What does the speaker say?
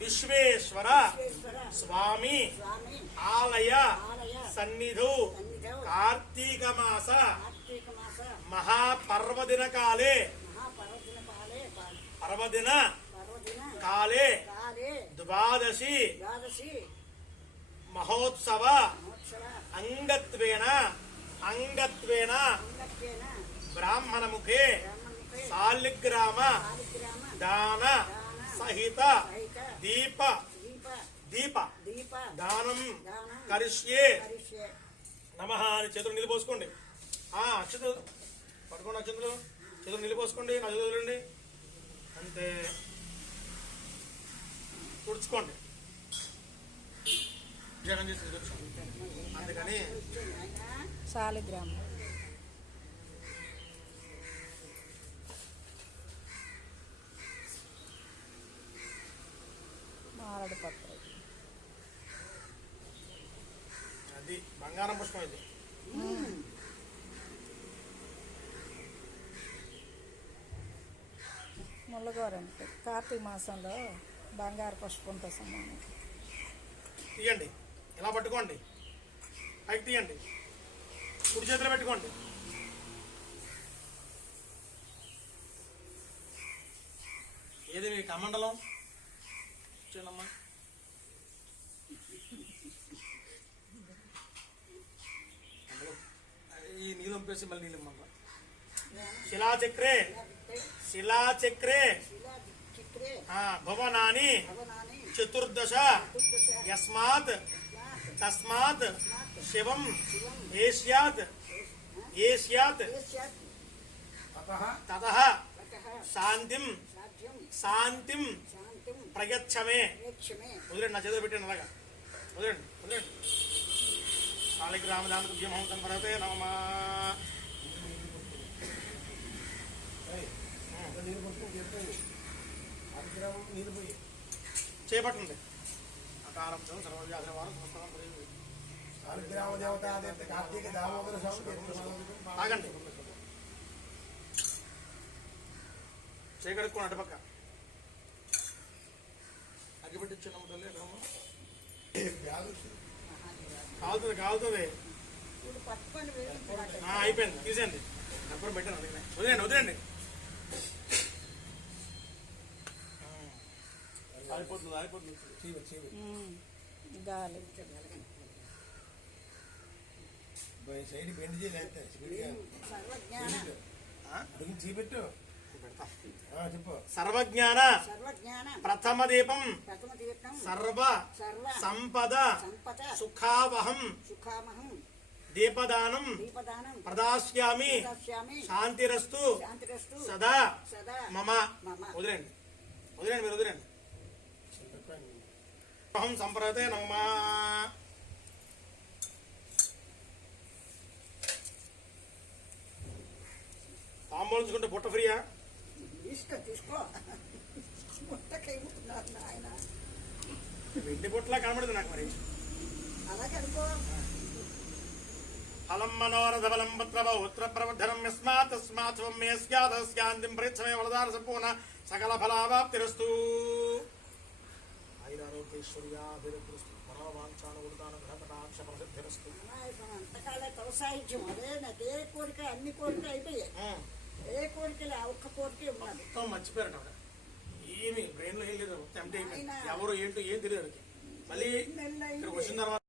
విశ్వేశ్వర స్వామి ఆలయ సన్నిధు కార్తీక మాస మహాపర్వదిన కాలే పర్వదిన కాలే ద్వాదశి మహోత్సవ అంగత్వేన అంగత్వేన అంగత్వేన బ్రాహ్మణముఖే సాలిగ్రామ దాన సహిత దీప. దీప. దీప. దీప. దానం కరిష్యే. నమ అని చేతులు నిలిపోసుకోండి. ఆ అక్షతులు పట్టుకోండి అక్షతులు. చేతులు నిలిపోసుకోండి నా చేతులు వదలండి. అంతే. తుడుచుకోండి. జగన్ చేసి. అందుకని శాలిగ్రామం మారడు పత్ర అది బంగారం పుష్పం ఇది. ముల్లగోరంటే కార్తీక మాసంలో బంగారు పుష్పంతో సమానం. తీయండి. ఇలా పట్టుకోండి. పైకి తీయండి. కుడి చేతిలో పెట్టుకోండి. ఏది మీ కమండలం? చూడమ్మా ఈ నీళ్ళు పంపేసి మళ్ళీ నీళ్ళు ఇమ్మంటారా శిలాచక్రే. శిలాచక్రే. భువనాని. భవనాని. చతుర్దశ. యస్మాత్. తస్మాత్. శివం. ఏష్యాత్. ఏష్యాత్. తతః. తతః. శాంతిం. శాంతిం. ప్రేక్షమే వదిలేండి నా చేతిలో పెట్టండి అలాగా. వదిలేండి వదిలేండి. శాలిగ్రామదాన తుభ్యమహం సంపరతే నమ. చేపట్టండి. అకారం సర్వవ్యాధవారం సంస్థానం ఆగండి. అటుపక్క. అగ్గిపెట్టి చిన్న తల్లి ఎక్కడమ్మా? కాలుతుంది కాలుతుంది ఆ, అయిపోయింది తీసేయండి. అప్పుడు పెట్టాను అందుకనే. వదిలేండి వదిలేండి ఆ, అయిపోతుంది అయిపోతుంది చీమ చీమ గాలి. Side bend? అడుగు చీపెట్టు. సర్వజ్ఞాన సర్వజ్ఞాన ప్రథమ దీపం సర్వ సర్వ సంపద సంపద సుఖావహం దీపదానం దీపదానం ప్రదాస్యామి శాంతిరస్తు సదా సదా మమ. మమ. వదిలేండి వదిలేండి మీరు వదిలేండి అహం సంప్రతే నమ. తాంబూలించుకుంటే బుట్ట ఫ్రీయా? తీసుకో. తీసుకో ముట్టకైపోతున్నారు నాయన. వెండి బుట్టలా కనబడింది నాకు మరి. అలాగే అనుకో. ఫలం మనోరథ బలం పత్ర ఉత్తర ప్రవర్ధనం యస్మాత్ తస్మాత్ స్వం మే స్యాత్ స్యాంతిం ప్రేక్షమే వరదాన సంపూర్ణ సకల ఫలావాప్తిరస్తు ఐరారోగ్యైశ్వర్యాభివృద్ధిరస్తు మనోవాంఛాన ఉదాన గ్రహకటాక్ష ప్రసిద్ధిరస్తు అంతకాలే తవసాహిత్యం అదే నాకు కోరిక అన్ని కోరిక అయిపోయాయి. ఏ కోరికలు ఆ ఒక్క కోరిక ఉన్నది. మొత్తం మర్చిపోయారట ఆవిడ ఏమి బ్రెయిన్లో ఏం లేదు మొత్తం ఎవరు ఏంటో ఏం తెలియదు ఆవిడకి. మళ్ళీ ఇక్కడికి వచ్చిన తర్వాత